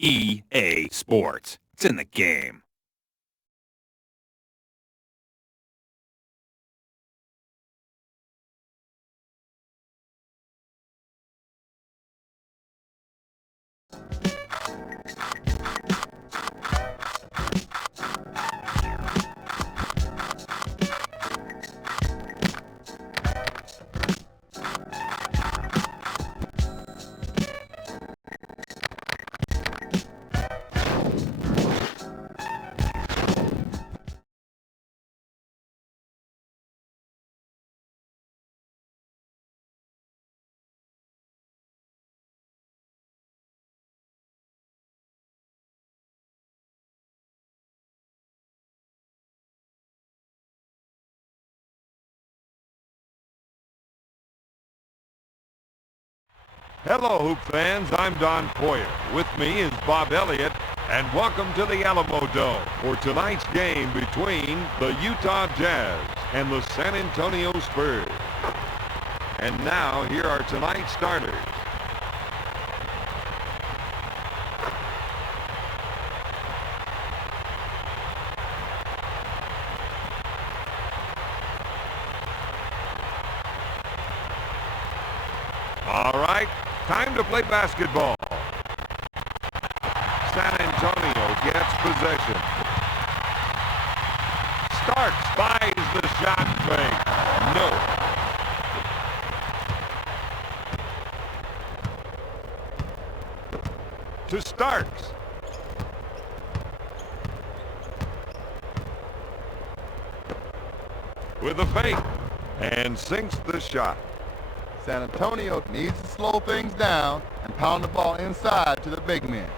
EA Sports. It's in the game. Hello, Hoop fans. I'm Don Poyer. With me is Bob Elliott, and welcome to the Alamo Dome for tonight's game between the Utah Jazz and the San Antonio Spurs. And now, here are tonight's starters. All right, time to play basketball. San Antonio gets possession. Starks buys the shot fake. No. To Starks. With a fake. And sinks the shot. San Antonio needs to slow things down and pound the ball inside to the big men.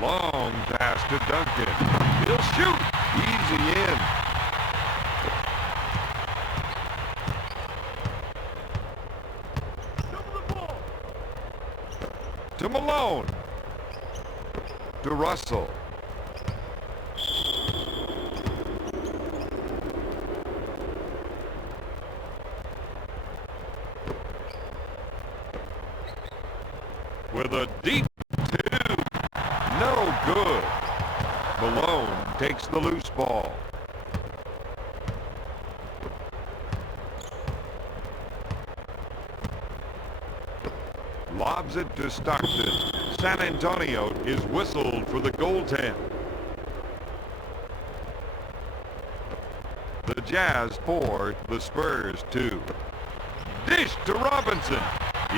Long pass to Duncan. He'll shoot. Easy in. To Malone. To Russell. With a deep two. No good. Malone takes the loose ball. Lobs it to Stockton. San Antonio is whistled for the goaltend. The Jazz 4, the Spurs 2. Dish to Robinson.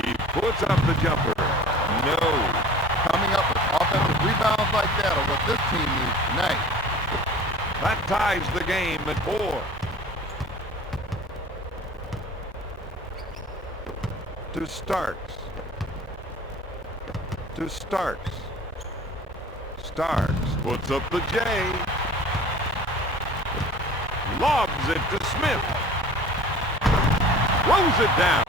He puts up the jumper. No. Coming up with offensive rebounds like that are what this team needs tonight. That ties the game at 4. To Starks. To Starks. Starks puts up the J. Lobs it to Smith. Throws it down.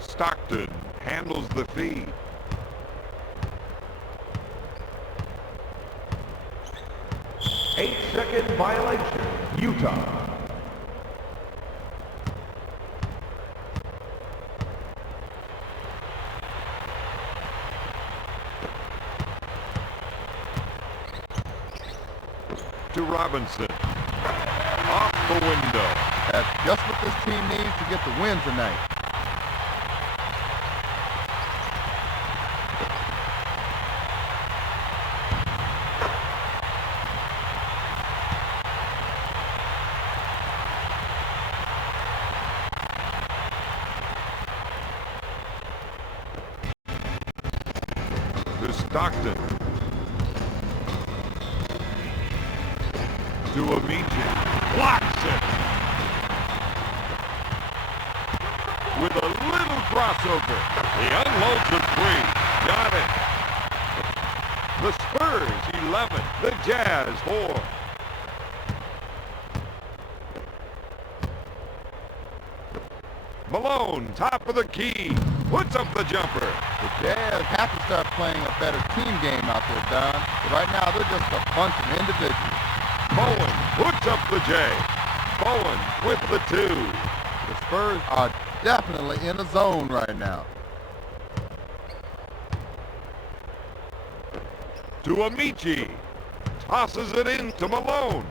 Stockton handles the feed. Eight-second violation, Utah. To Robinson. Off the window. That's just what this team needs to get the win tonight. To Stockton. To Amici. Blocks it. With a little crossover. He unloads the three. Got it. The Spurs 11. The Jazz 4. Malone, top of the key. Puts up the jumper. The Jazz have to start playing a better team game out there, Don. But right now, they're just a bunch of individuals. Bowen puts up the J. Bowen with the 2. The Spurs are definitely in a zone right now. To Amici. Tosses it in to Malone.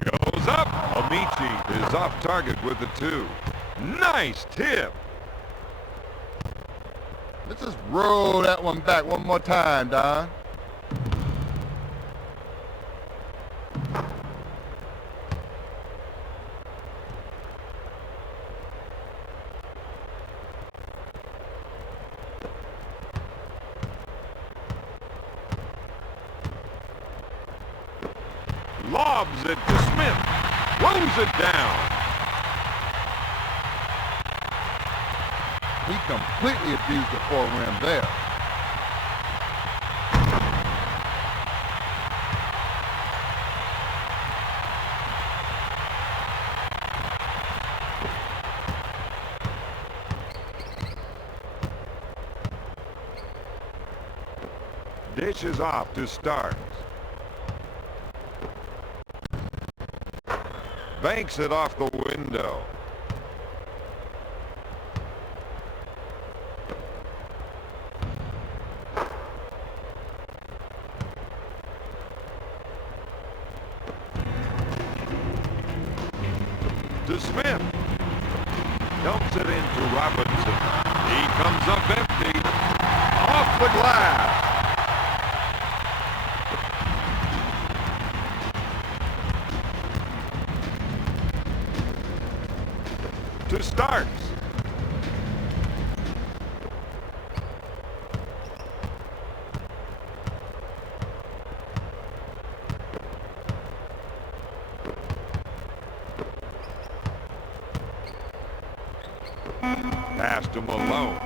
Goes up. Amici is off target with the 2. Nice tip. Let's just roll that one back one more time, Don. Lobs it to Smith. Throws it down. He completely abused the 4 rim there. Dishes off to Starks. Banks it off the window. To Smith. Dumps it into Robinson. He comes up empty. Off the glass. To Starks. Pass to Malone.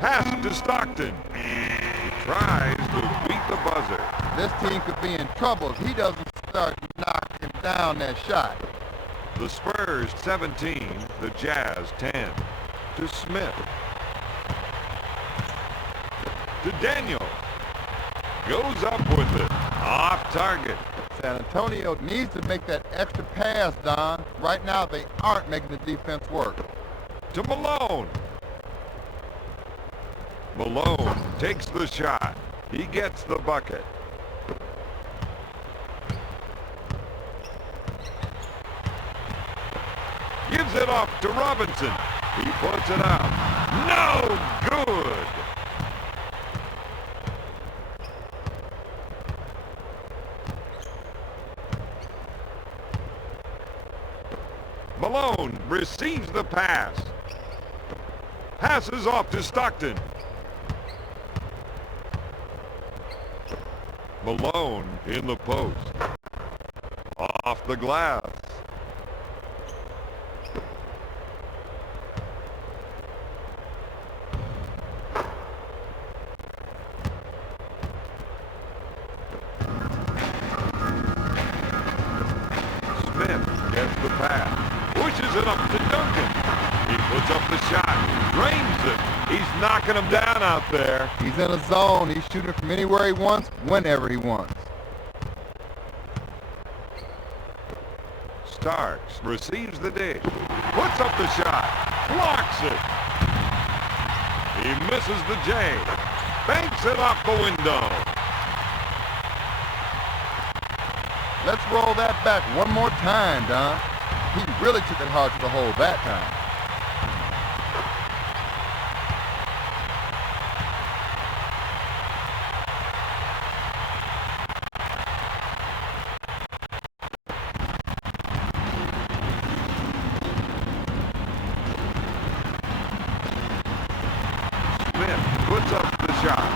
Pass to Stockton. He tries to beat the buzzer. This team could be in trouble if he doesn't start knocking down that shot. The Spurs 17, the Jazz 10. To Smith. To Daniel. Goes up with it. Off target. San Antonio needs to make that extra pass, Don. Right now, they aren't making the defense work. To Malone. Malone takes the shot. He gets the bucket. Gives it off to Robinson. He puts it out. No good. Malone receives the pass. Passes off to Stockton. Malone in the post. Off the glass. Smith gets the pass. Pushes it up to Duncan. He puts up the shot. Drains it. He's knocking him down out there. He's in a zone. He's shooting from anywhere he wants, whenever he wants. Starks receives the dish. Puts up the shot. Blocks it. He misses the J. Banks it off the window. Let's roll that back one more time, Don. He really took it hard to the hole that time. Smith puts up the shot.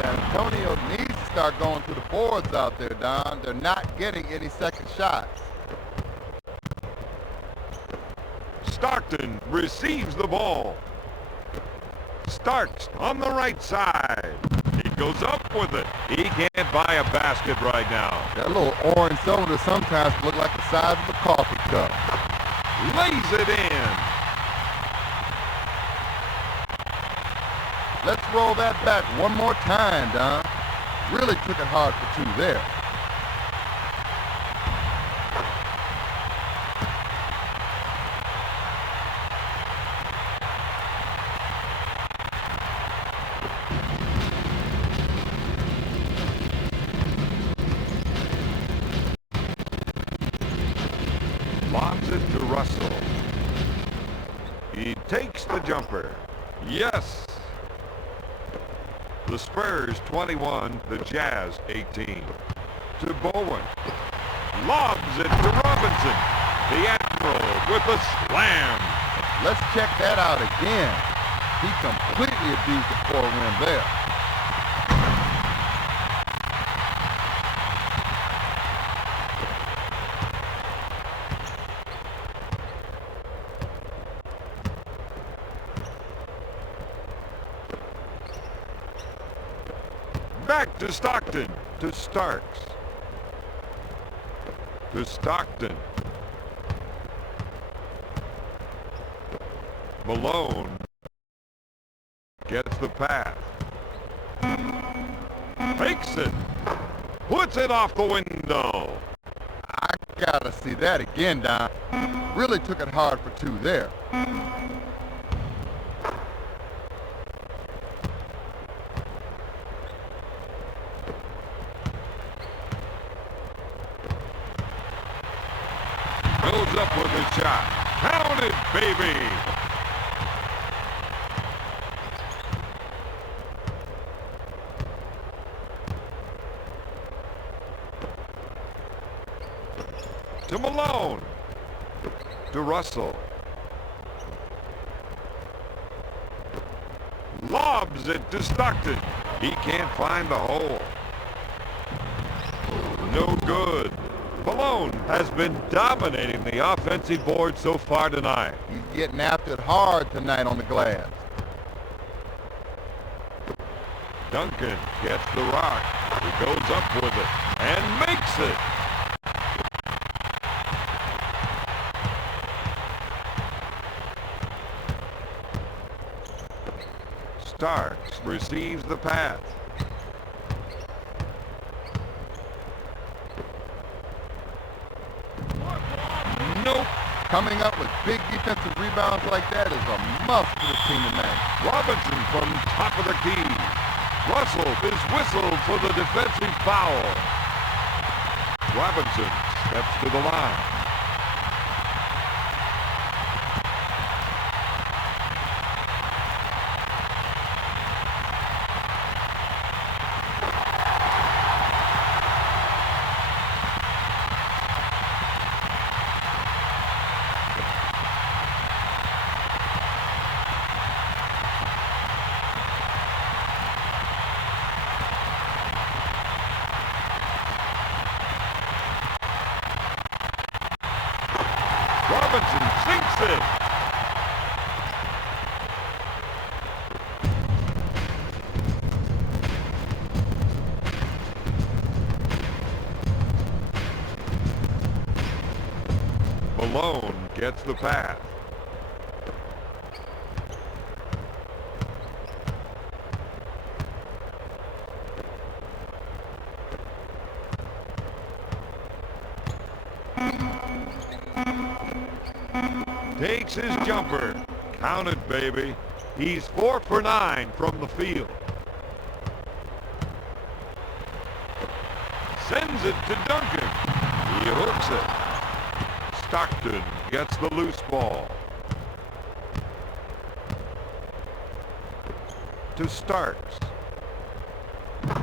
San Antonio needs to start going to the boards out there, Don. They're not getting any second shots. Stockton receives the ball. Starks on the right side. He goes up with it. He can't buy a basket right now. That little orange cylinder sometimes look like the size of a coffee cup. Lays it in. Let's roll that back one more time, Don. Really took it hard for two there. Lobs it to Russell. He takes the jumper. Yes. The Spurs 21, the Jazz 18. To Bowen. Lobs it to Robinson. The Admiral with a slam. Let's check that out again. He completely abused the four rim there. Back to Stockton. To Starks. To Stockton. Malone gets the pass. Fakes it. Puts it off the window. I gotta see that again, Don. Really took it hard for two there. Goes up with a shot. Count it, baby. To Malone. To Russell. Lobs it to Stockton. He can't find the hole. No good. Malone has been dominating the offensive board so far tonight. He's getting after it hard tonight on the glass. Duncan gets the rock. He goes up with it and makes it. Starks receives the pass. Nope. Coming up with big defensive rebounds like that is a must for the team tonight. Robinson from top of the key. Russell is whistled for the defensive foul. Robinson steps to the line. Robinson sinks it. Malone gets the pass. Takes his jumper. Count it, baby. He's 4 for 9 from the field. Sends it to Duncan. He hooks it. Stockton gets the loose ball. To Starks.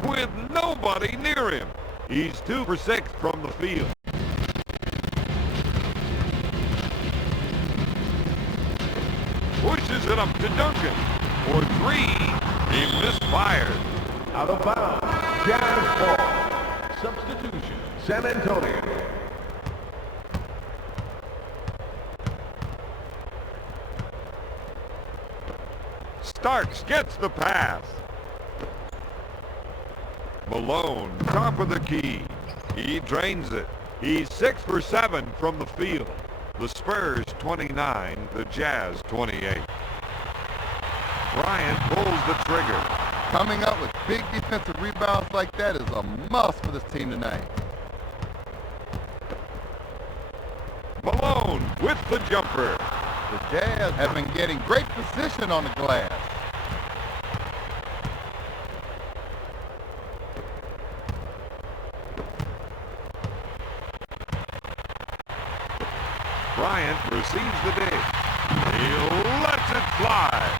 With nobody near him. He's 2 for 6 from the field. Pushes it up to Duncan. For 3, he misfired. Out of bounds. Jazz ball. Substitution. San Antonio. Starks gets the pass. Malone, top of the key. He drains it. He's 6 for 7 from the field. The Spurs 29, the Jazz 28. Bryant pulls the trigger. Coming up with big defensive rebounds like that is a must for this team tonight. Malone with the jumper. The Jazz have been getting great position on the glass. Bryant receives the dish. He lets it fly.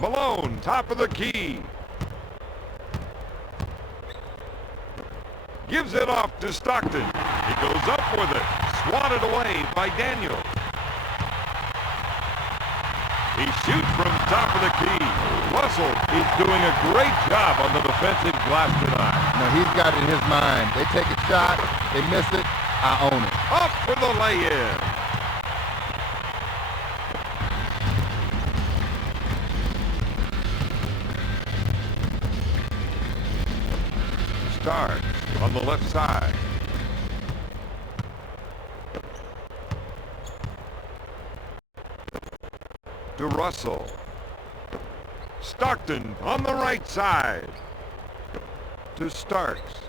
Malone, top of the key. Gives it off to Stockton. He goes up with it. Swatted away by Daniels. He shoots from top of the key. Russell is doing a great job on the defensive glass tonight. Now he's got it in his mind. They take a shot, they miss it, I own it. Up for the lay-in. Starks on the left side. To Russell. Stockton on the right side. To Starks.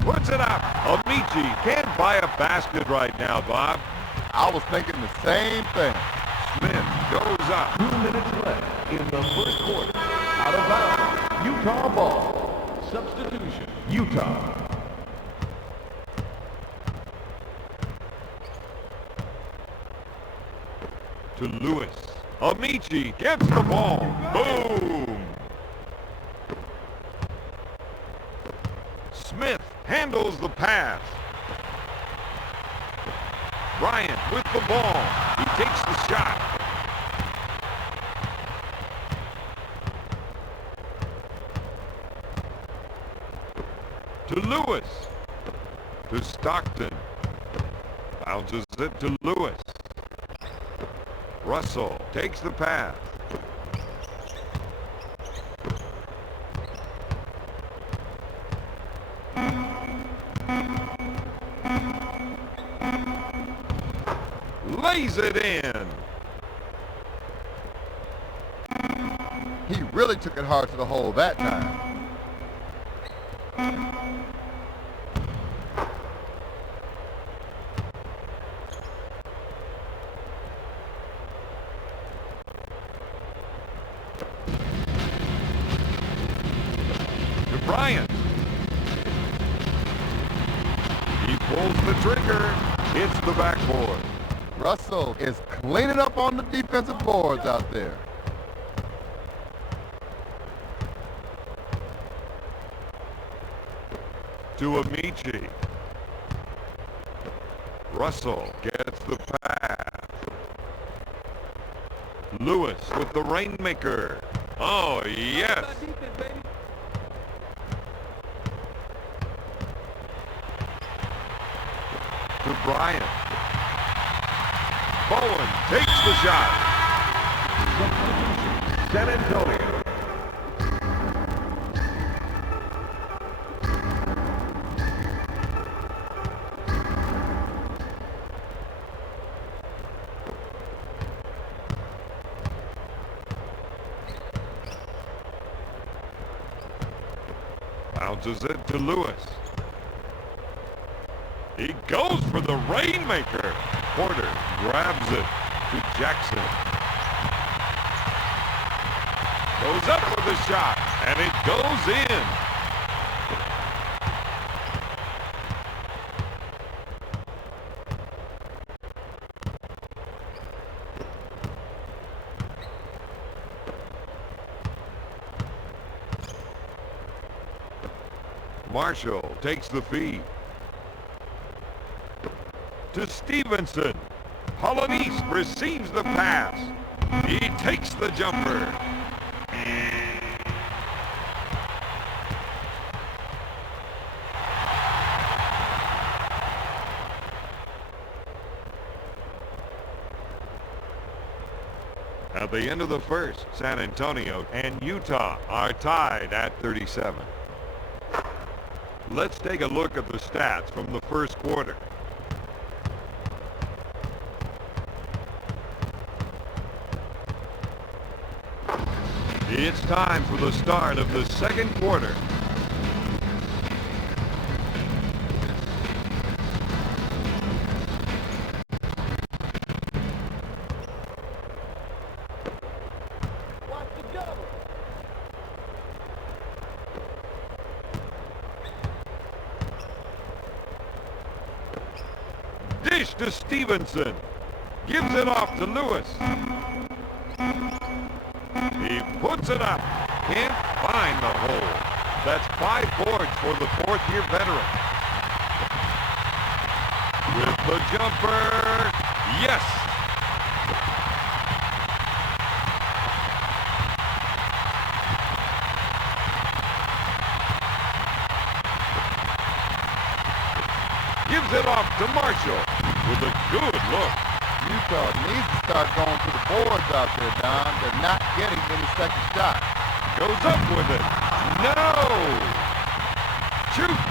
Puts it up. Amici can't buy a basket right now, Bob. I was thinking the same thing. Smith goes up. 2 minutes left in the first quarter. Out of bounds. Utah ball. Substitution. Utah. To Lewis. Amici gets the ball. Boom! Smith handles the pass. Bryant with the ball. He takes the shot. To Lewis. To Stockton. Bounces it to Lewis. Russell takes the pass. Lays it in. He really took it hard to the hole that time. Bryant. He pulls the trigger, hits the backboard. Russell is cleaning up on the defensive boards out there. To Amici. Russell gets the pass. Lewis with the rainmaker. Oh, yes. To Bryant. Bowen takes the shot. Substitution. San Antonio. Bounces it to Lewis. He goes for the rainmaker. Porter grabs it to Jackson. Goes up for the shot, and it goes in. Marshall takes the feed. To Stevenson. Hollanese receives the pass. He takes the jumper. At the end of the first, San Antonio and Utah are tied at 37. Let's take a look at the stats from the first quarter. It's time for the start of the second quarter. Dish to Stevenson. Gives it off to Lewis. He puts it up. Can't find the hole. That's 5 boards for the fourth-year veteran. With the jumper. Yes! Gives it off to Marshall with a good look. Utah needs to start going to the boards out there, Don. They're not getting any second shot. Goes up with it. No! Shoots.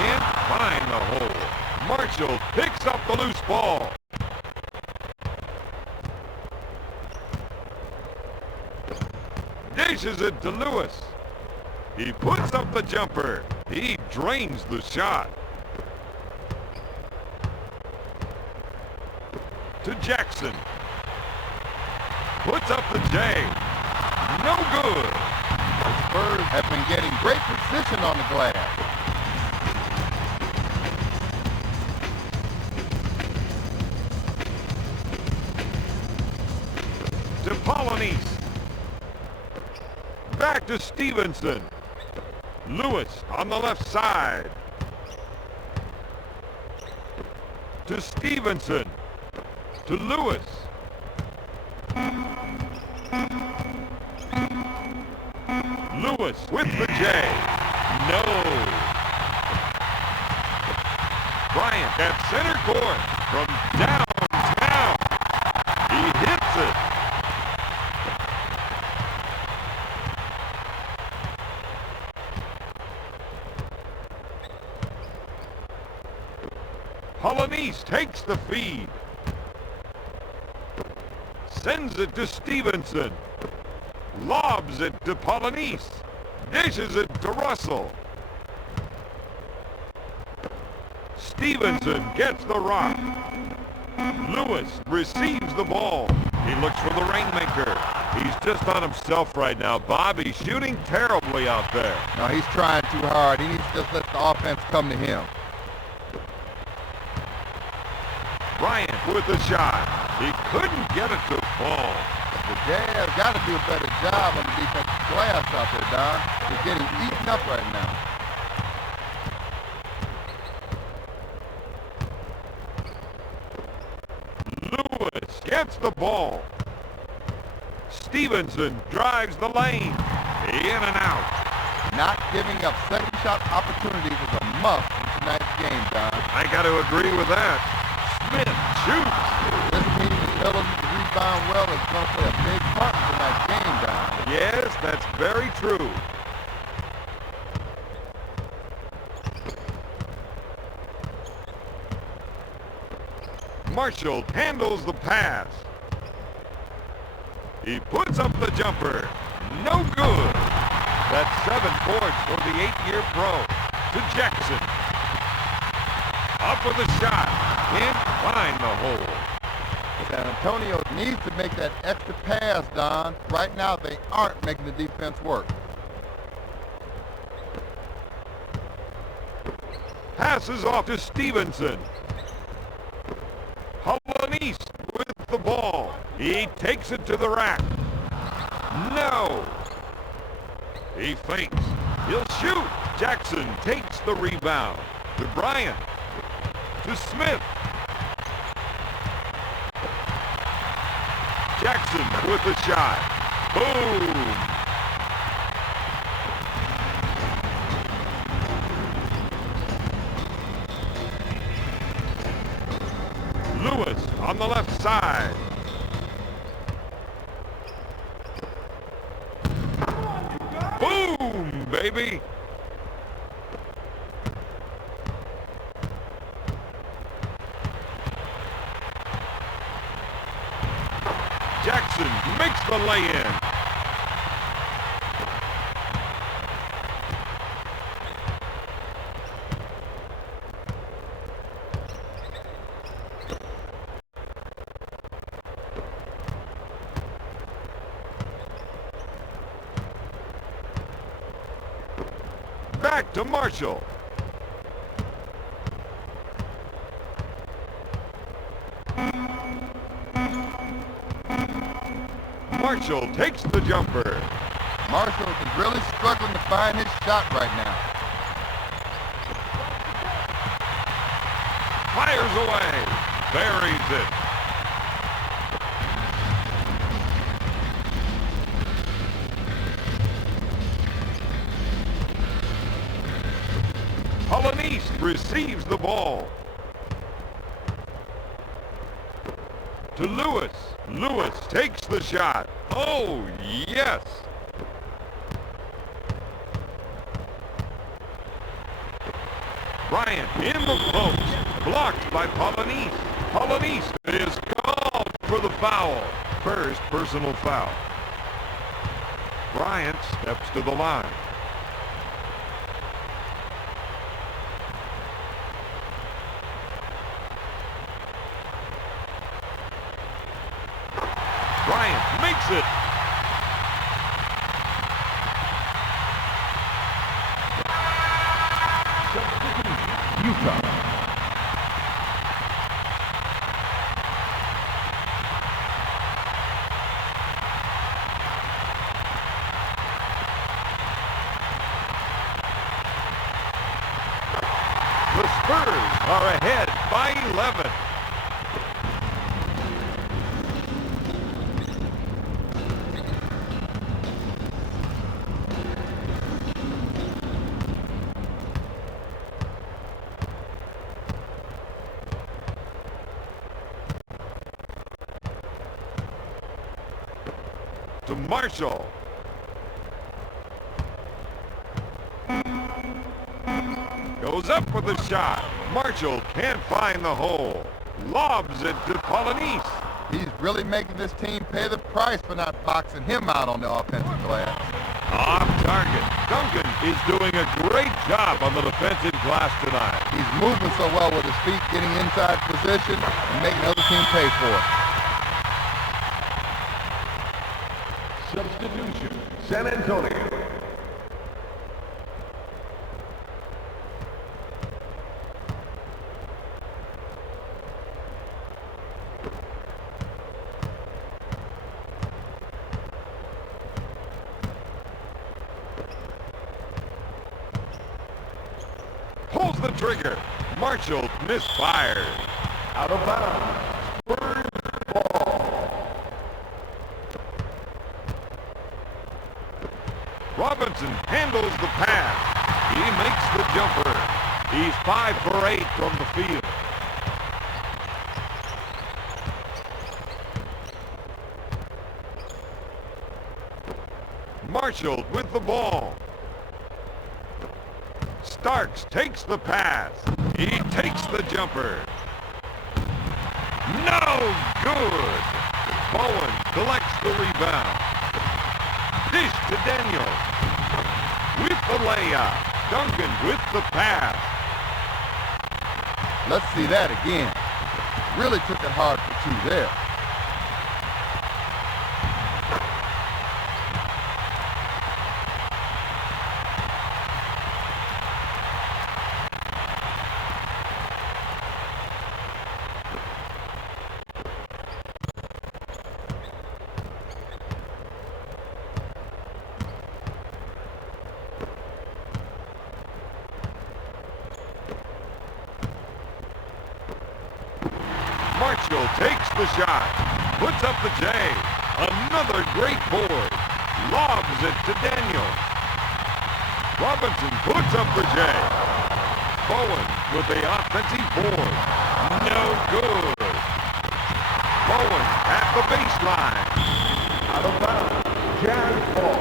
Can't find the hole. Marshall picks up the loose ball. Dishes it to Lewis. He puts up the jumper. He drains the shot. To Jackson. Puts up the J. No good. The Spurs have been getting great position on the glass. To Polonese. Back to Stevenson. Lewis on the left side. To Stevenson. To Lewis. Lewis with the J. No. Bryant at center court from downtown. He hits it. Polonese takes the feed. Sends it to Stevenson. Lobs it to Polonese. Dishes it to Russell. Stevenson gets the rock. Lewis receives the ball. He looks for the rainmaker. He's just on himself right now, Bob. He's shooting terribly out there. No, he's trying too hard. He needs to just let the offense come to him. Bryant with the shot. He couldn't get it to fall. The Jazz got to do a better job on the defensive glass out there, Don. They're getting eaten up right now. Lewis gets the ball. Stevenson drives the lane. In and out. Not giving up second shot opportunities is a must in tonight's game, Don. I got to agree with that. Smith shoots. This team's ability to rebound well is going to play a big part in tonight's game, Don. Yes, that's very true. Marshall handles the pass. He puts up the jumper. No good. That's 7 boards for the 8-year pro. To Jackson. Up with a shot. Can't find the hole. San Antonio needs to make that extra pass, Don. Right now, they aren't making the defense work. Passes off to Stevenson. Polonese with the ball. He takes it to the rack. No. He fakes. He'll shoot. Jackson takes the rebound. To Bryant. To Smith. Jackson with the shot. Boom. Lewis on the left side. baby. Jackson makes the lay-in. Back to Marshall. Marshall takes the jumper. Marshall is really struggling to find his shot right now. Fires away. Buries it. Polanese receives the ball. To Lewis. Lewis takes the shot. Oh, yes. Bryant in the post. Blocked by Polanese. Polanese is called for the foul. First personal foul. Bryant steps to the line. Bryant makes it. Utah. The Spurs are ahead by 11. To Marshall. Goes up for the shot. Marshall can't find the hole. Lobs it to Polanese. He's really making this team pay the price for not boxing him out on the offensive glass. Off target. Duncan is doing a great job on the defensive glass tonight. He's moving so well with his feet, getting inside position, and making the other team pay for it. Substitution. San Antonio. Pulls the trigger. Marshall misfires. Out of bounds. Spurs ball. Robinson handles the pass. He makes the jumper. He's 5 for 8 from the field. Marshall with the ball. Starks takes the pass. He takes the jumper. No good. Bowen collects the rebound. Dish to Daniels. With the layup. Duncan with the pass. Let's see that again. Really took it hard for two there. Marshall takes the shot. Puts up the J. Another great board. Lobs it to Daniels. Robinson puts up the J. Bowen with the offensive board. No good. Bowen at the baseline. Out of bounds. Jazz ball.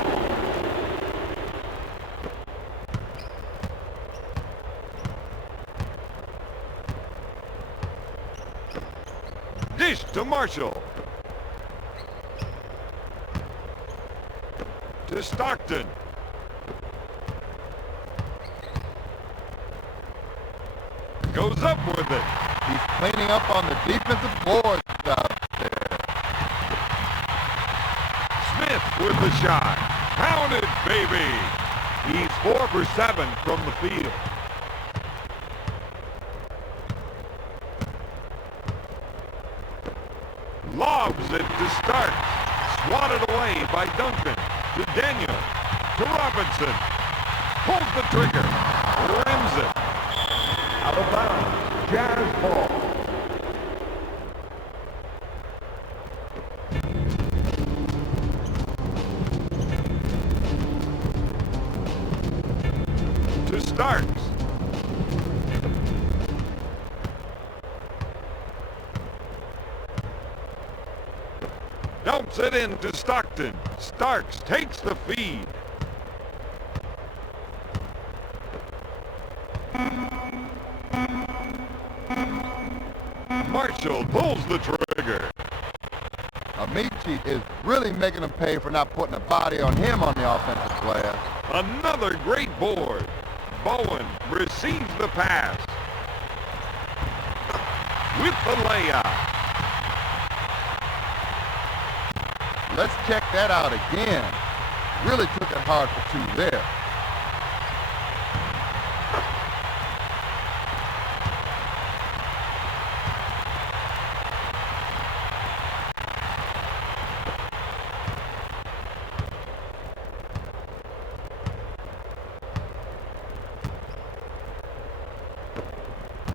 To Marshall. To Stockton. Goes up with it. He's cleaning up on the defensive boards out there. Smith with the shot. Pounded, baby. He's 4 for 7 from the field. Lobs it to start. Swatted away by Duncan. To Daniel. To Robinson. Pulls the trigger. Rims it. Out of bounds. Jazz ball. To Starks. Dumps it in to Stockton. Starks takes the feed. Marshall pulls the trigger. Amici is really making him pay for not putting a body on him on the offensive glass. Another great board. Bowen receives the pass. With the layup. Let's check that out again. Really took it hard for two there.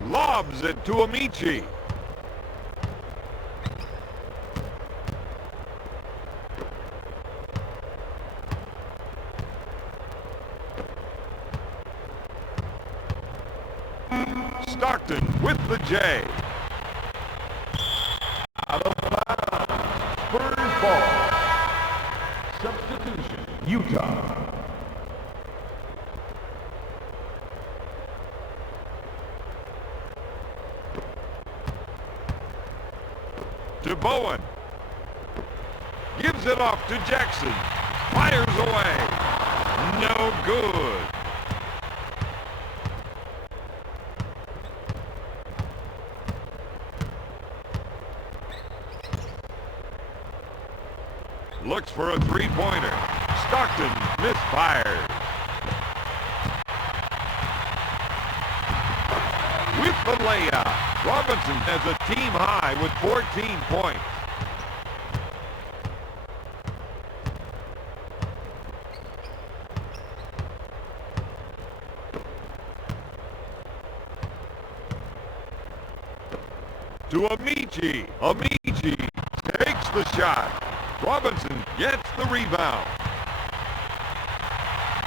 Lobs it to Amici. Stockton with the J. Out of bounds. Spurs ball. Substitution. Utah. To Bowen. Gives it off to Jackson. Fires away. No good. Looks for a three-pointer. Stockton misfires. With the layup. Robinson has a team high with 14 points. To Amici. Amici takes the shot. Robinson gets the rebound.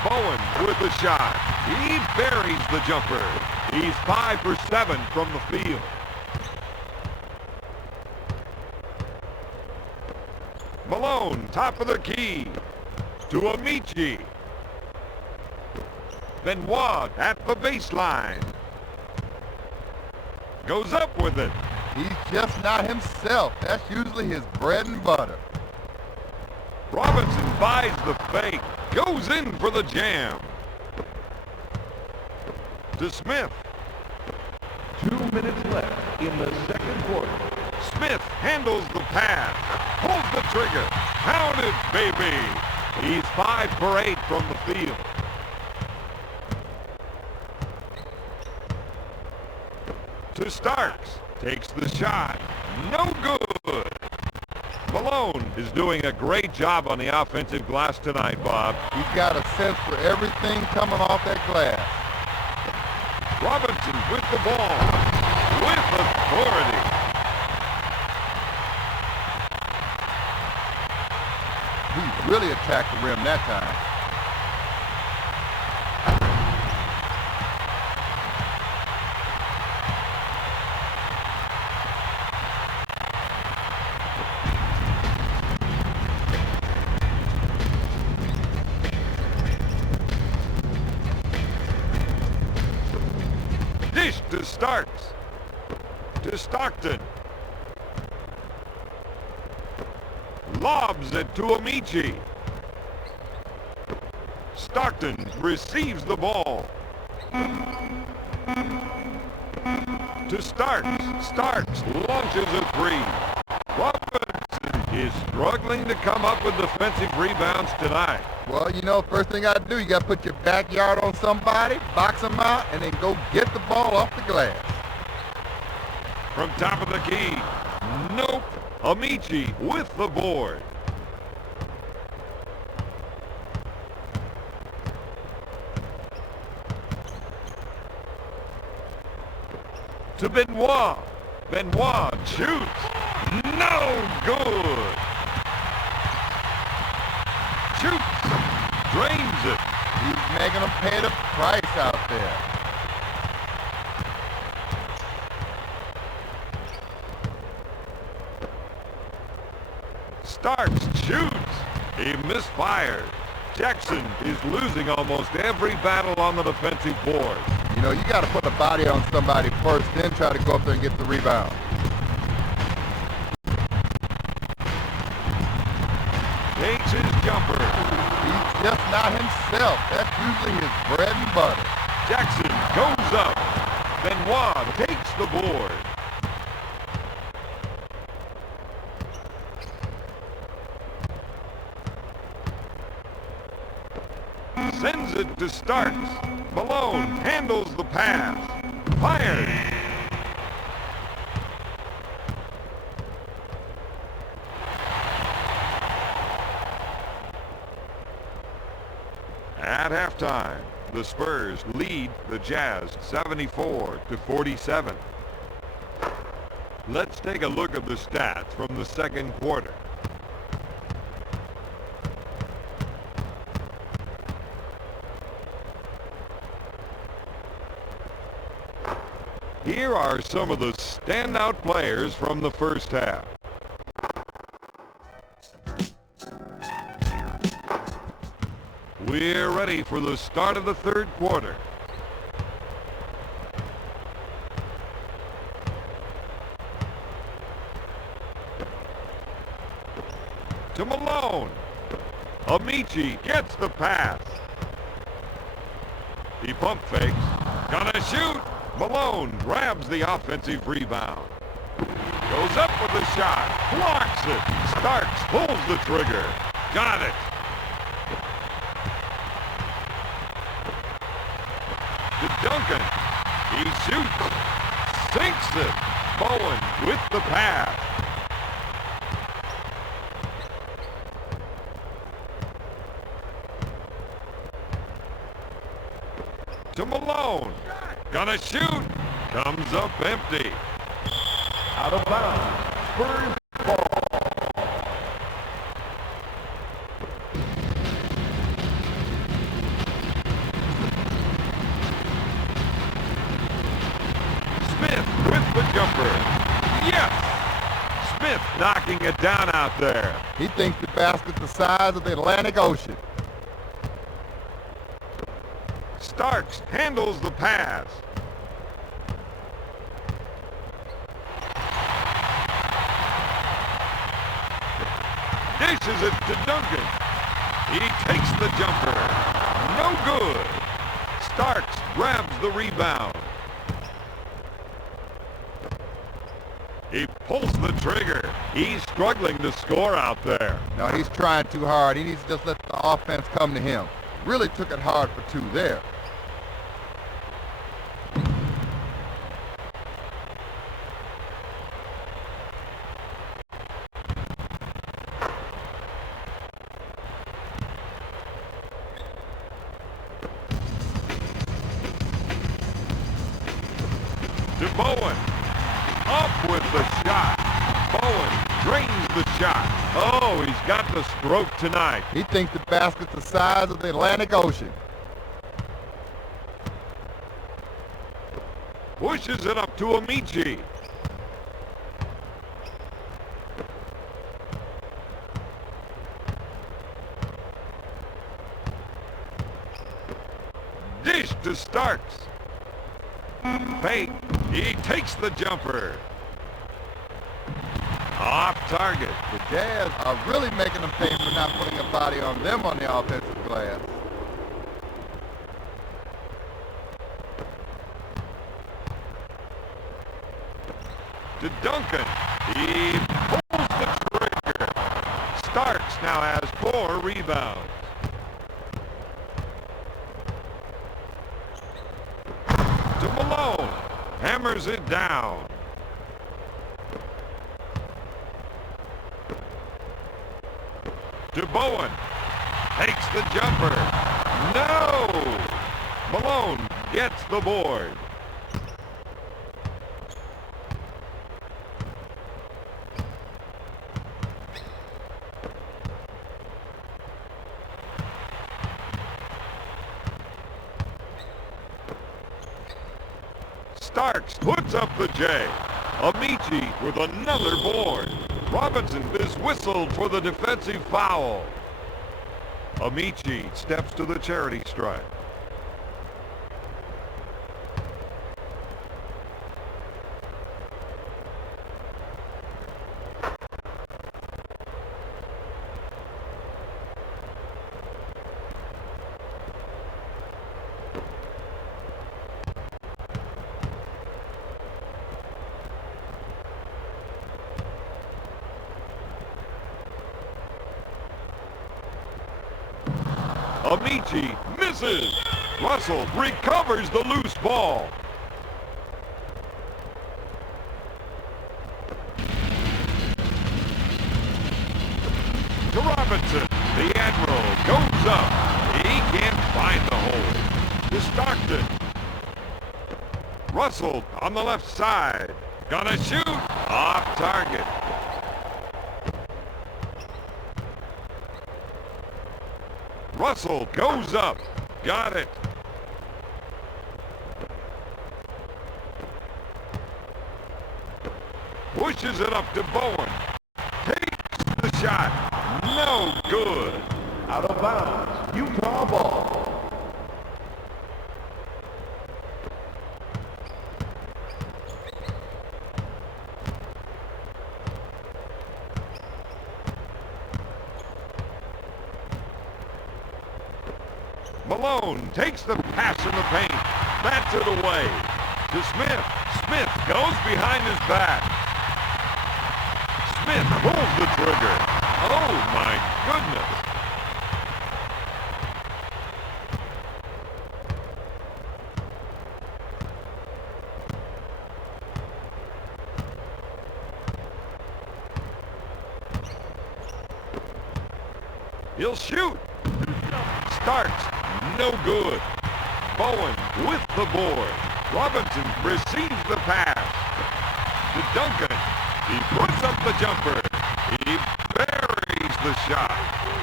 Bowen with the shot. He buries the jumper. He's 5 for 7 from the field. Malone, top of the key. To Amici. Benoit at the baseline. Goes up with it. He's just not himself. That's usually his bread and butter. Robinson buys the fake. Goes in for the jam. To Smith. 2 minutes left in the second quarter. Smith handles the pass. Pulls the trigger. Pounded, baby. He's 5 for 8 from the field. To Starks. Takes the shot. No good. Malone is doing a great job on the offensive glass tonight, Bob. He's got a sense for everything coming off that glass. Robinson with the ball. With authority. He really attacked the rim that time. Dish to Starks. To Stockton. lobs it to Amici. Stockton receives the ball. To Starks. Starks launches a three. Robinson is struggling to come up with defensive rebounds tonight. Well, you know, first thing I do, you got to put your backyard on somebody, box them out, and then go get the ball off the glass. From top of the key. Nope. Amici with the board. To Benoit. Benoit shoots. No good. Shoots. Drains it. He's making them pay the price out there. Starks shoots. He misfired. Jackson is losing almost every battle on the defensive board. You know, you got to put a body on somebody first, then try to go up there and get the rebound. Takes his jumper. He's just not himself. That's usually his bread and butter. Jackson goes up. Benoit takes the board. Sends it to Starks. Malone handles the pass. Fired. At halftime, the Spurs lead the Jazz 74-47. Let's take a look at the stats from the second quarter. Here are some of the standout players from the first half. We're ready for the start of the third quarter. To Malone. Amici gets the pass. He pump fakes. Gonna shoot. Malone grabs the offensive rebound. Goes up with the shot. Blocks it. Starks pulls the trigger. Got it. To Duncan. He shoots. Sinks it. Bowen with the pass. To Malone. Gonna shoot. Comes up empty. Out of bounds. Spurs ball. Smith with the jumper. Yes! Smith knocking it down out there. He thinks the basket's the size of the Atlantic Ocean. Starks handles the pass. Dishes it to Duncan. He takes the jumper. No good. Starks grabs the rebound. He pulls the trigger. He's struggling to score out there. No, he's trying too hard. He needs to just let the offense come to him. Really took it hard for two there. To Bowen. Up with the shot. Bowen drains the shot. Oh, he's got the stroke tonight. He thinks the basket's the size of the Atlantic Ocean. Pushes it up to Amici. Dish to Starks. Fake. He takes the jumper. Off target. The Jazz are really making them pay for not putting a body on them on the offensive glass. To Duncan. He pulls the trigger. Starks now has 4 rebounds. To Malone. Hammers it down. To Bowen. Takes the jumper. No! Malone gets the board. Starks puts up the J. Amici with another board. Robinson is whistled for the defensive foul. Amici steps to the charity stripe. Amici misses. Russell recovers the loose ball. To Robinson. The Admiral goes up. He can't find the hole. To Stockton. Russell on the left side. Gonna shoot. Off target. Russell goes up. Got it. Pushes it up to Bowen. Takes the shot. No good. Out of bounds. Utah ball. Malone takes the pass in the paint. Bats it away. To Smith. Smith goes behind his back. Smith pulls the trigger. Oh my goodness. He'll shoot. Starts. No good. Bowen with the board. Robinson receives the pass. To Duncan. He puts up the jumper. He buries the shot.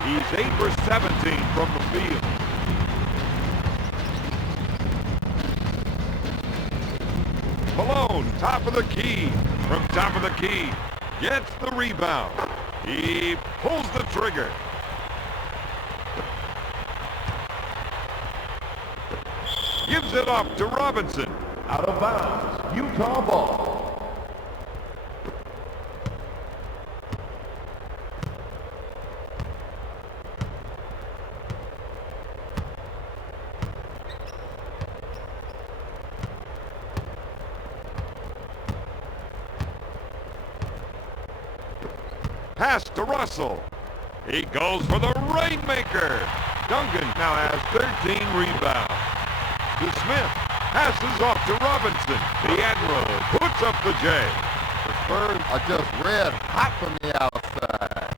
He's 8 for 17 from the field. Malone, top of the key. From top of the key. Gets the rebound. He pulls the trigger. Gives it off to Robinson. Out of bounds. Utah ball. Pass to Russell. He goes for the rainmaker. Duncan now has 13 rebounds. To Smith. Passes off to Robinson. The Admiral puts up the J. The Spurs are just red hot from the outside.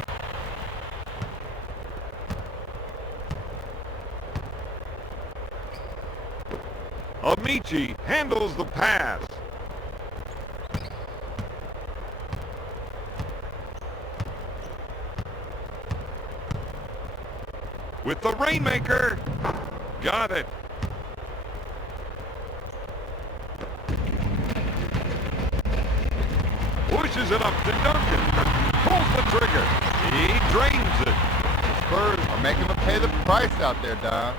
Amici handles the pass. With the rainmaker. Got it. Pushes it up to Duncan. Pulls the trigger. He drains it. The Spurs are making them pay the price out there, Don.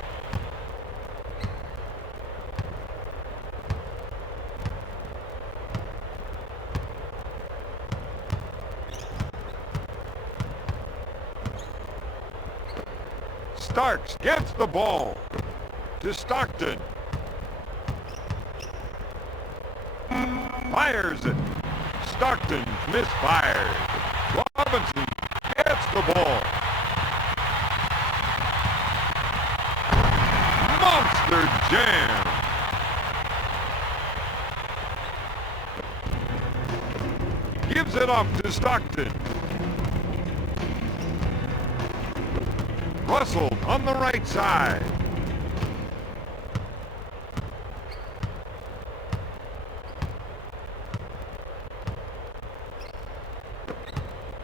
Starks gets the ball to Stockton. Fires it. Stockton misfires. Robinson gets the ball. Monster jam. Gives it off to Stockton. Russell on the right side.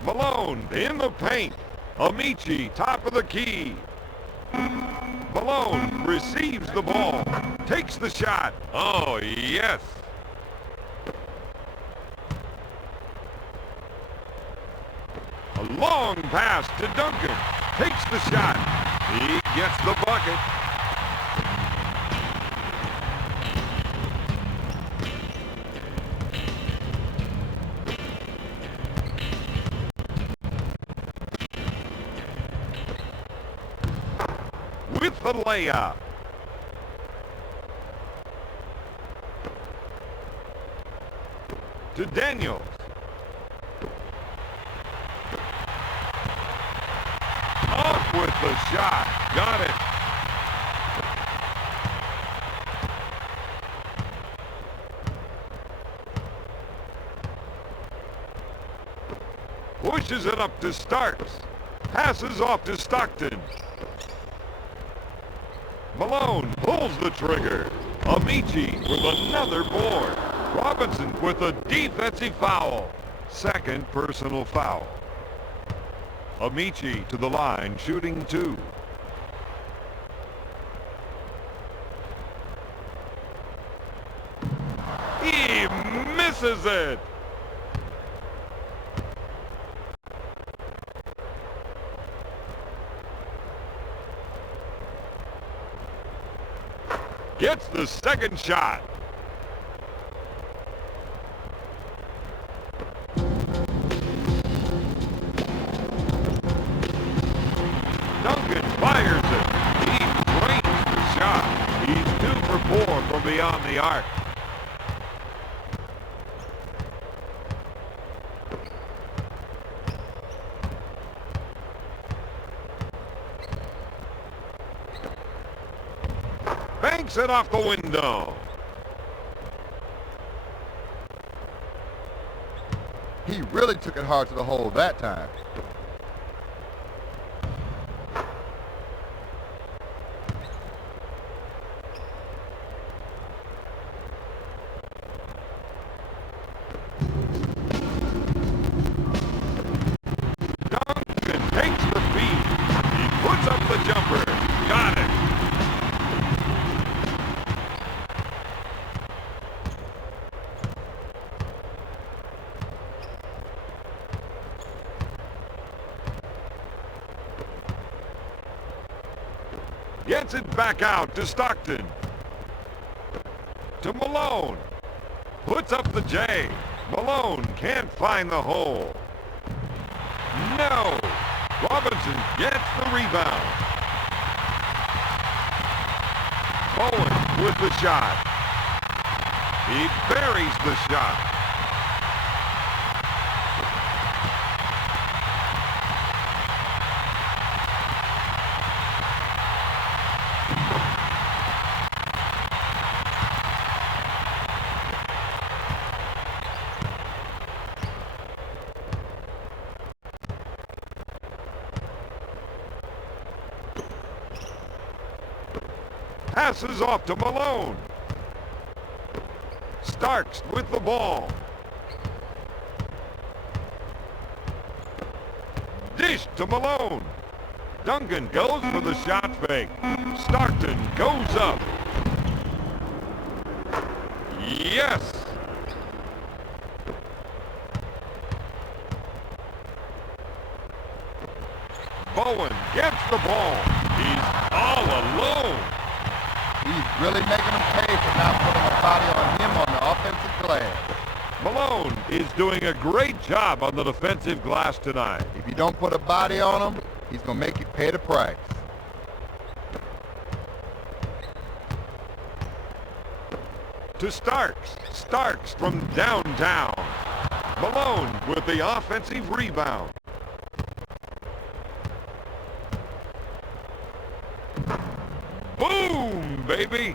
Malone in the paint. Amici, top of the key. Malone receives the ball. Takes the shot. Oh, yes. A long pass to Duncan. Takes the shot. He gets the bucket. With the layup. To Daniels. Off with the shot. Got it. Pushes it up to Starks. Passes off to Stockton. Malone pulls the trigger. Amici with another board. Robinson with a defensive foul. Second personal foul. Amici to the line, shooting 2. He misses it. Gets the second shot. Duncan fires it. He drains the shot. He's 2 for 4 from beyond the arc. Banks it off the window. He really took it hard to the hole that time. Duncan takes the feed. He puts up the jumper. Got it. Gets it back out to Stockton. To Malone. Puts up the J. Malone can't find the hole. No. Robinson gets the rebound. Bowen with the shot. He buries the shot. Passes off to Malone. Starks with the ball. Dish to Malone. Duncan goes for the shot fake. Stockton goes up. Yes! Bowen gets the ball. He's all alone. He's really making him pay for not putting a body on him on the offensive glass. Malone is doing a great job on the defensive glass tonight. If you don't put a body on him, he's going to make you pay the price. to Starks. Starks from downtown. Malone with the offensive rebound. Boom, baby!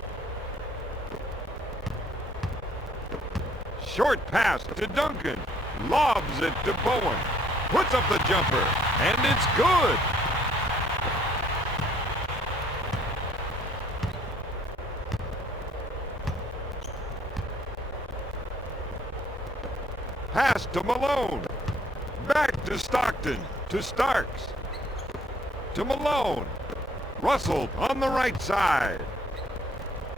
Short pass to Duncan. Lobs it to Bowen. Puts up the jumper, and it's good! Pass to Malone. Back to Stockton. To Starks. To Malone. Russell on the right side.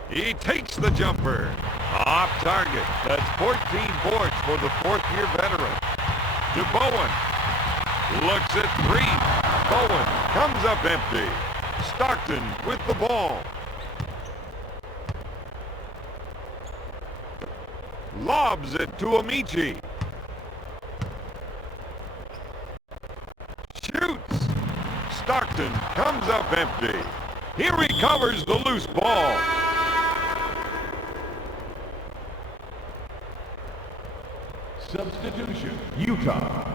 He takes the jumper. Off target. That's 14 boards for the fourth-year veteran. To Bowen. Looks at three. Bowen comes up empty. Stockton with the ball. Lobs it to Amici. Shoots. Stockton comes up empty. He recovers the loose ball. Substitution, Utah.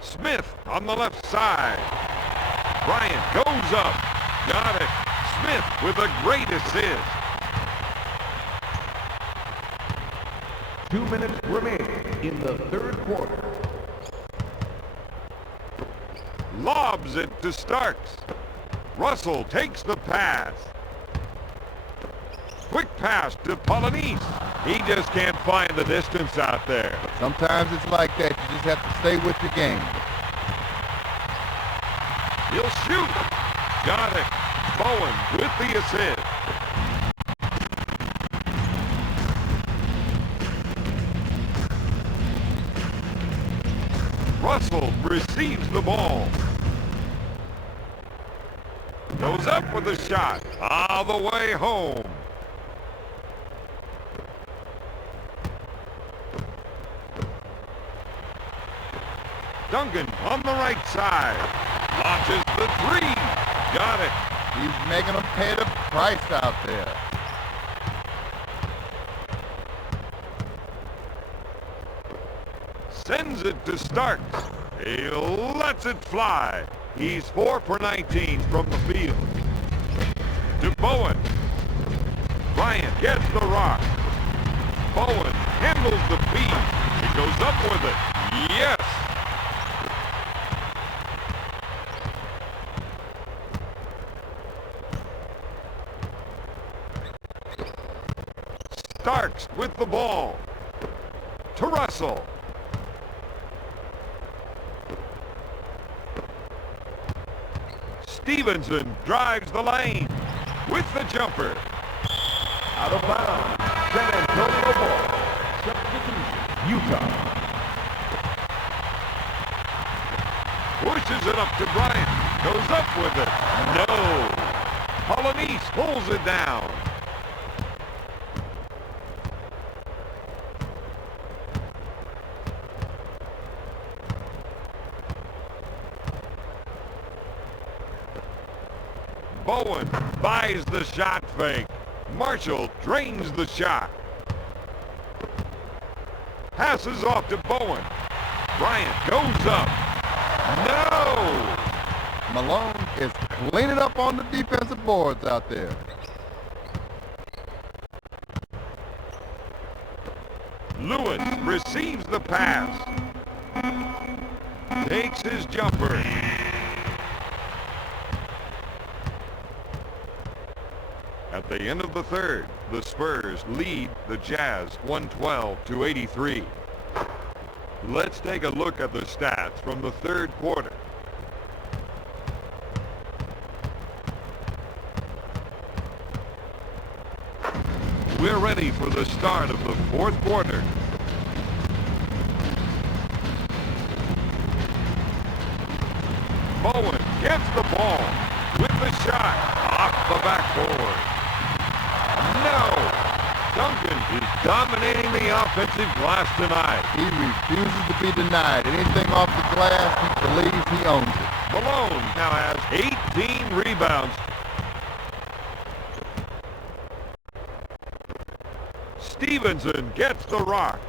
Smith on the left side. Bryant goes up. Got it. Smith with a great assist. 2 minutes remaining in the third quarter. Lobs it to Starks. Russell takes the pass. Quick pass to Polynice. He just can't find the distance out there. Sometimes it's like that. You just have to stay with the game. He'll shoot. Got it. Bowen with the assist. Russell receives the ball. Goes up with a shot. All the way home. Duncan on the right side. Launches the three. Got it. He's making them pay the price out there. Sends it to Starks. He lets it fly. He's 4 for 19 from the field. To Bowen. Bryant gets the rock. Bowen handles the feed. He goes up with it. Yes! Starks with the ball. To Russell. Stevenson drives the lane with the jumper. Out of bounds, San Antonio ball. Substitution, Utah. Pushes it up to Bryant. Goes up with it. No. Polynice pulls it down. Bowen buys the shot fake. Marshall drains the shot. Passes off to Bowen. Bryant goes up. No! Malone is cleaning up on the defensive boards out there. Lewis receives the pass. Takes his jumper. At the end of the third, the Spurs lead the Jazz 112-83. Let's take a look at the stats from the third quarter. We're ready for the start of the fourth quarter. Bowen gets the ball with the shot off the backboard. No! Duncan is dominating the offensive glass tonight. He refuses to be denied. Anything off the glass, he believes he owns it. Malone now has 18 rebounds. Stevenson gets the rock.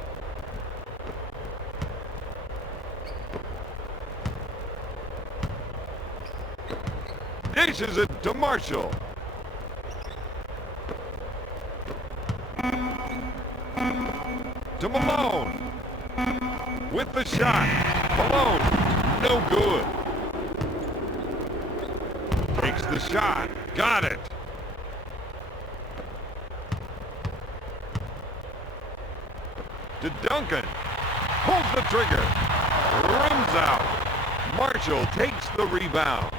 Dishes it to Marshall. To Malone. With the shot. Malone, no good. Takes the shot. Got it. To Duncan. Pulls the trigger. Runs out. Marshall takes the rebound.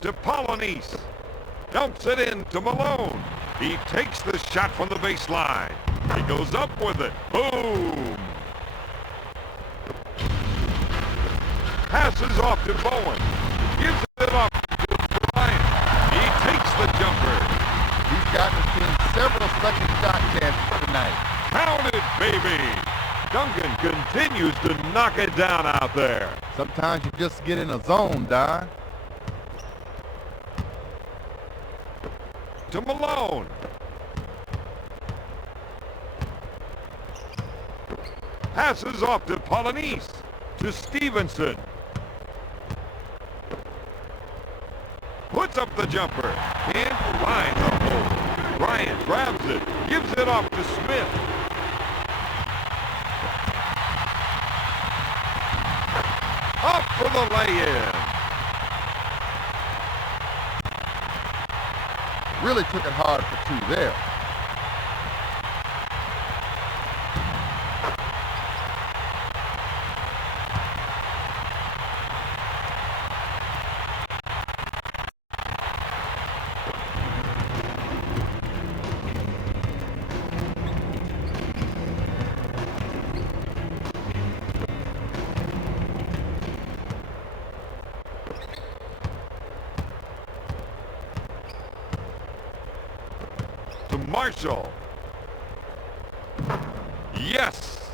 To Polonese. Dumps it in to Malone. He takes the shot from the baseline. He goes up with it. Boom! Passes off to Bowen. Gives it off to Bryant. He takes the jumper. He's gotten his team several second shot chances tonight. Count it, baby! Duncan continues to knock it down out there. Sometimes you just get in a zone, Don. To Malone. Passes off to Polonese. To Stevenson. Puts up the jumper. Can't find the hole. Bryant grabs it. Gives it off to Smith. Up for the lay-in. Really took it hard for two there. Marshall. Yes!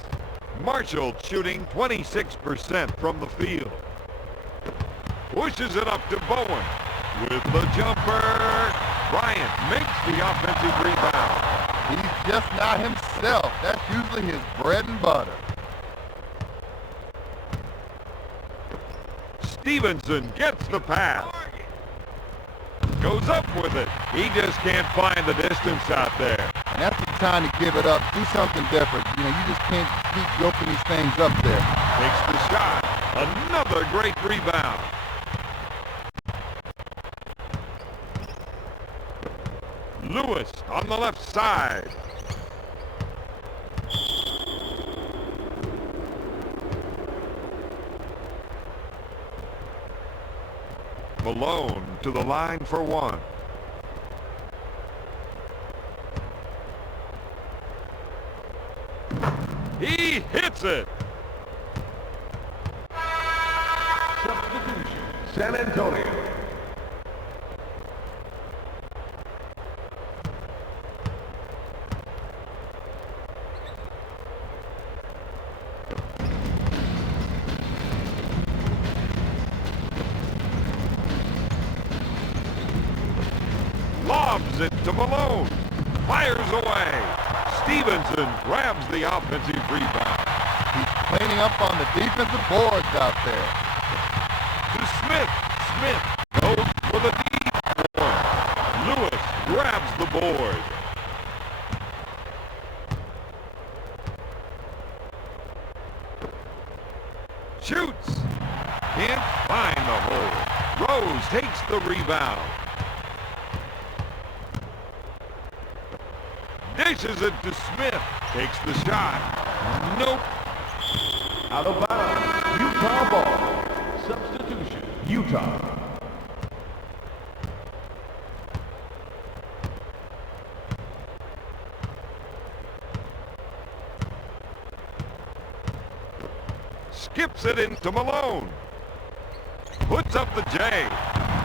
Marshall shooting 26% from the field. Pushes it up to Bowen. With the jumper. Bryant makes the offensive rebound. He's just not himself. That's usually his bread and butter. Stevenson gets the pass. Goes up with it. He just can't find the distance out there. And that's the time to give it up. Do something different. You know, you just can't keep yoking these things up there. Takes the shot. Another great rebound. Lewis on the left side. Malone to the line for one. He hits it. Substitution. San Antonio. Lobs it to Malone. Fires away. Stevenson grabs the offensive rebound. He's cleaning up on the defensive boards out there. To Smith. Smith goes for the deep one. Lewis grabs the board. Shoots. Can't find the hole. Rose takes the rebound. Dishes it to Smith. Takes the shot. Nope. Out of bounds. Utah ball. Substitution. Utah. Skips it into Malone. Puts up the J.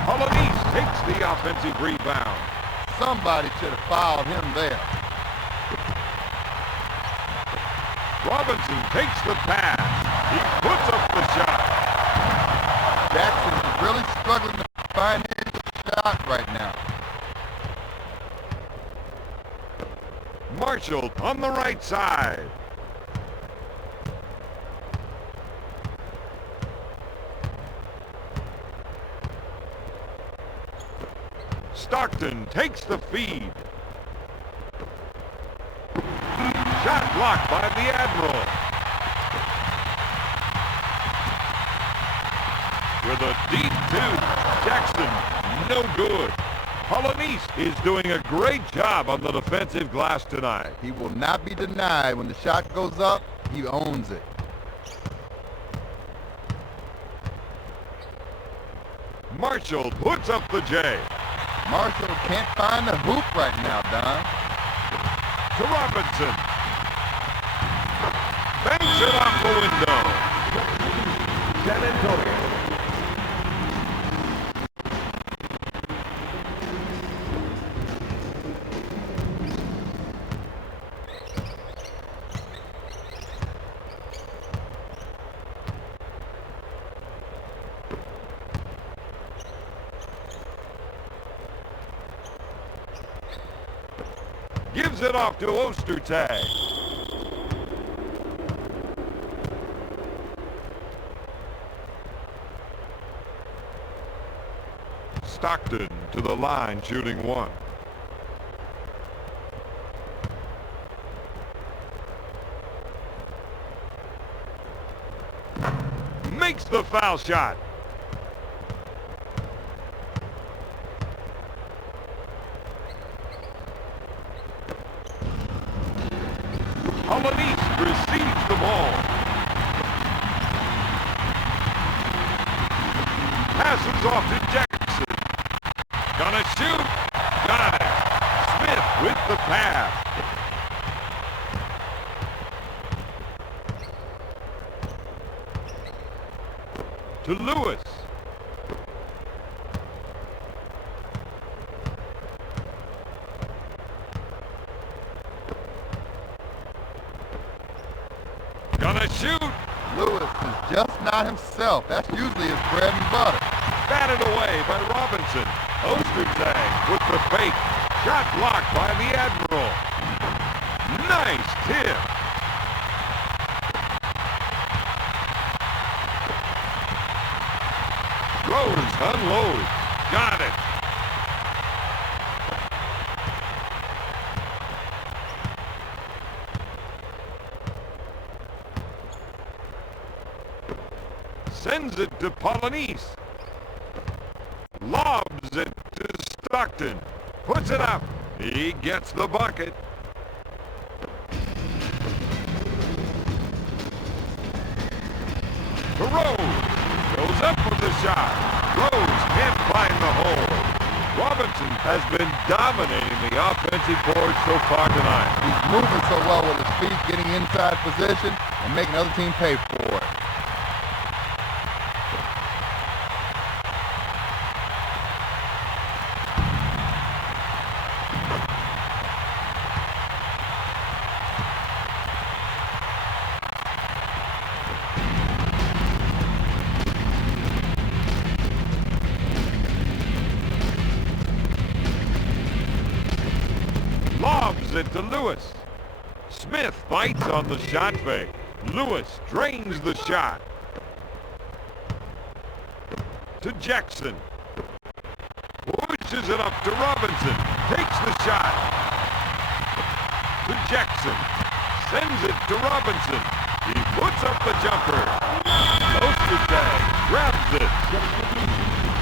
Polanese takes the offensive rebound. Somebody should have fouled him there. Robinson takes the pass. He puts up the shot. Jackson is really struggling to find his shot right now. Marshall on the right side. Stockton takes the feed. Shot blocked by the Admiral. With a deep two. Jackson, no good. Polanese is doing a great job on the defensive glass tonight. He will not be denied. When the shot goes up, he owns it. Marshall puts up the J. Marshall can't find the hoop right now, Don. To Robinson. Banks it off the window. San Antonio. Gives it off to Ostertag. Stockton to the line, shooting one. Makes the foul shot. Polanese receives the ball. Passes off to Jackson. Gonna shoot. Got it. Smith with the pass. To Lewis. Gonna shoot. Lewis is just not himself. That's usually his bread and butter. Batted away by Robinson. Ostertag with the fake. Shot blocked by the Admiral. Nice tip. Rose unloads. Got it. Sends it to Polanese. Lobs it to Stockton. Puts it up. He gets the bucket. To Rose. Goes up with the shot. Rose can't find the hole. Robinson has been dominating the offensive board so far tonight. He's moving so well with his feet, getting inside position, and making the other team pay for it. Lobs it to Lewis. Smith bites on the shot fake. Lewis drains the shot. To Jackson. Pushes it up to Robinson. Takes the shot. To Jackson. Sends it to Robinson. He puts up the jumper. Ostertag grabs it.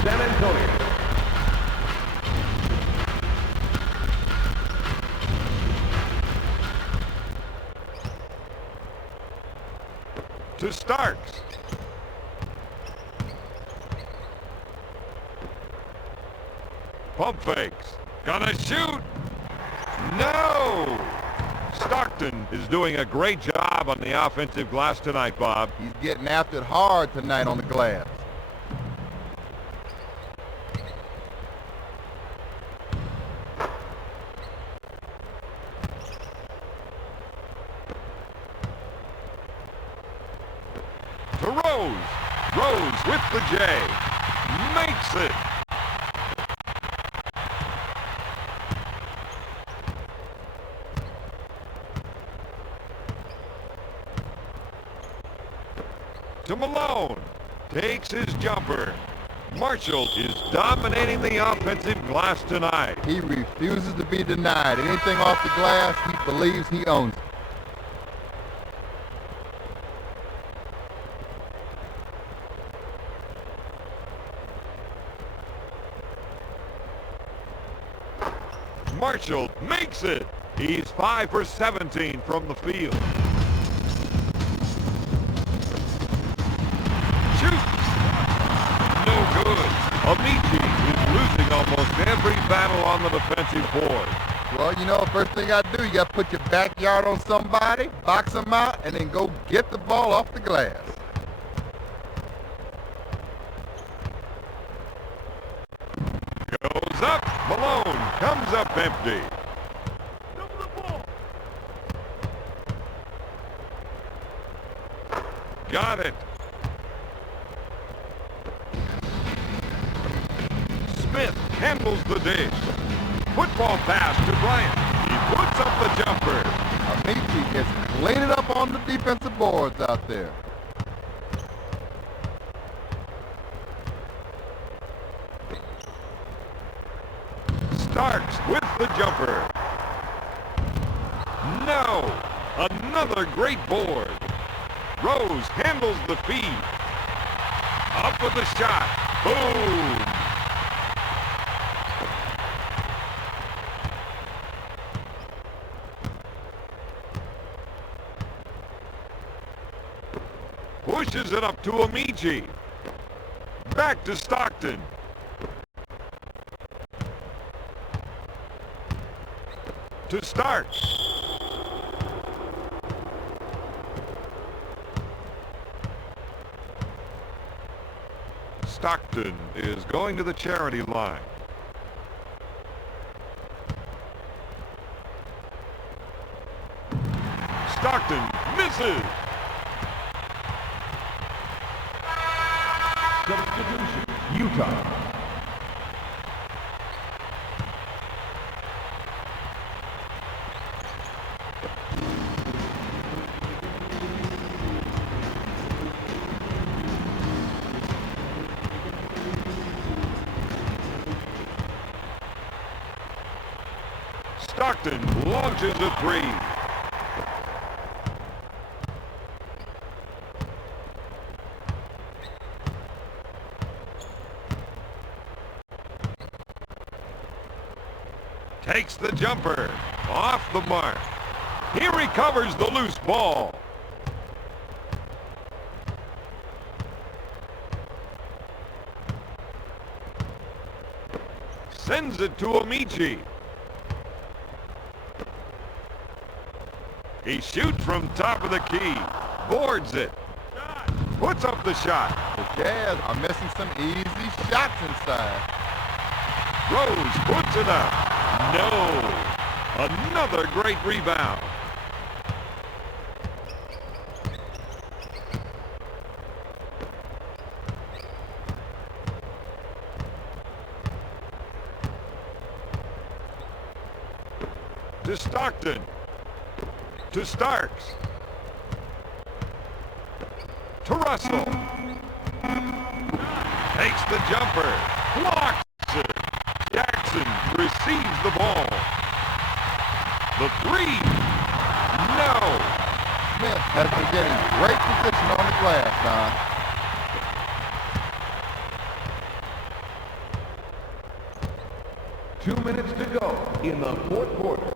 San Antonio. To Starks. Pump fakes. Gonna shoot. No! Stockton is doing a great job on the offensive glass tonight, Bob. He's getting after it hard tonight on the glass. Rose. Rose with the J. Makes it. To Malone. Takes his jumper. Marshall is dominating the offensive glass tonight. He refuses to be denied. Anything off the glass, he believes he owns it. Marshall makes it. He's 5 for 17 from the field. Shoots. No good. Amici is losing almost every battle on the defensive board. Well, you know, first thing you got to do, you got to put your backyard on somebody, box them out, and then go get the ball off the glass. Goes up. Malone comes up empty. Got it. Smith handles the dish. Football pass to Bryant. He puts up the jumper. Amici is cleaning up on the defensive boards out there. Starks with the jumper. No! Another great board. Rose handles the feed. Up with the shot. Boom! Pushes it up to Amici. Back to Stockton. To Starks. Stockton is going to the charity line. Stockton misses. Substitution, Utah. Stockton launches a three. Takes the jumper. Off the mark. He recovers the loose ball. Sends it to Amici. He shoots from top of the key. Boards it. Puts up the shot. The Jazz are missing some easy shots inside. Rose puts it up. No. Another great rebound. To Stockton. To Starks. To Russell. Takes the jumper. Blocks it. Jackson receives the ball. The three. No. Smith has been getting great position on the glass, Don. 2 minutes to go in the fourth quarter.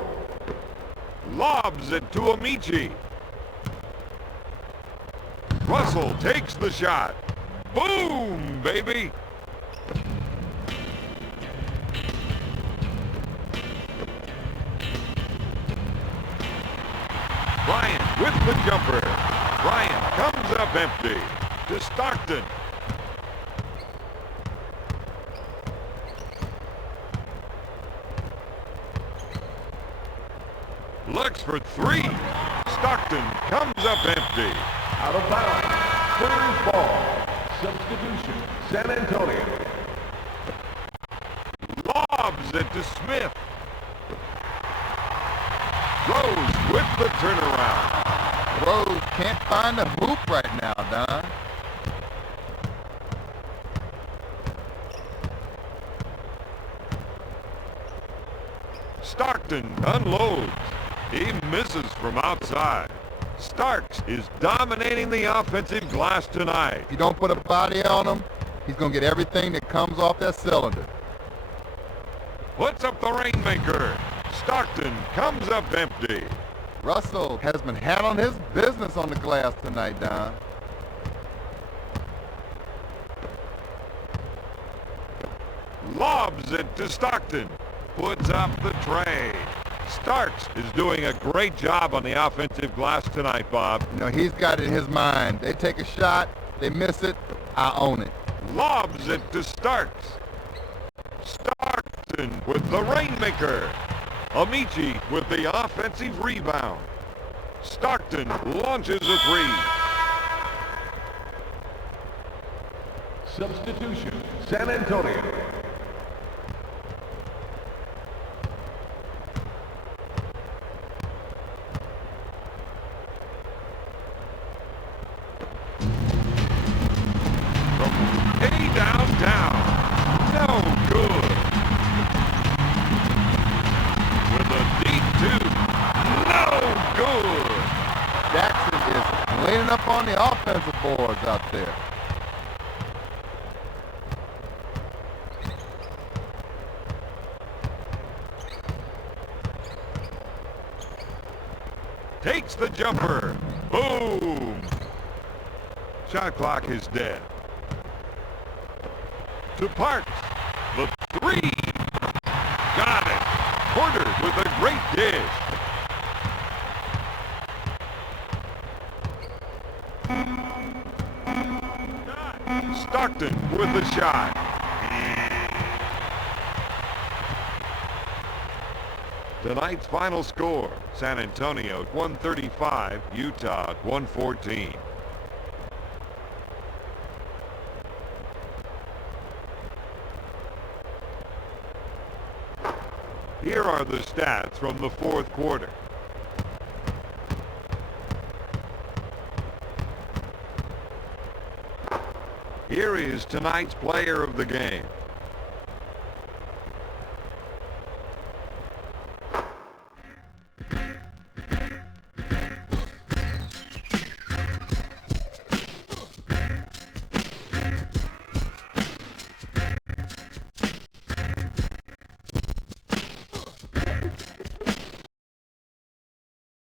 Lobs it to Amici. Russell takes the shot. Boom, baby. Bryant with the jumper. Bryant comes up empty. To Stockton. Looks for three. Stockton comes up empty. Out of bounds. Spurs ball. Substitution, San Antonio. Lobs it to Smith. Rose with the turnaround. Rose can't find the hoop right now, Don. Stockton unloads. He misses from outside. Starks is dominating the offensive glass tonight. If you don't put a body on him, he's going to get everything that comes off that cylinder. Puts up the rainmaker. Stockton comes up empty. Russell has been handling his business on the glass tonight, Don. Lobs it to Stockton. Puts up the tray. Starks is doing a great job on the offensive glass tonight, Bob. You know, he's got it in his mind. They take a shot, they miss it, I own it. Lobs it to Starks. Stockton with the rainmaker. Amici with the offensive rebound. Stockton launches a three. Substitution, San Antonio. Hey, downtown. No good. With a deep two. No good. Jackson is cleaning up on the offensive boards out there. Takes the jumper. Boom. Shot clock is dead. To Parks. The three. Got it. Porter with a great dish. Stockton with the shot. Tonight's final score, San Antonio 135, Utah 114. Here are the stats from the fourth quarter. Here is tonight's player of the game.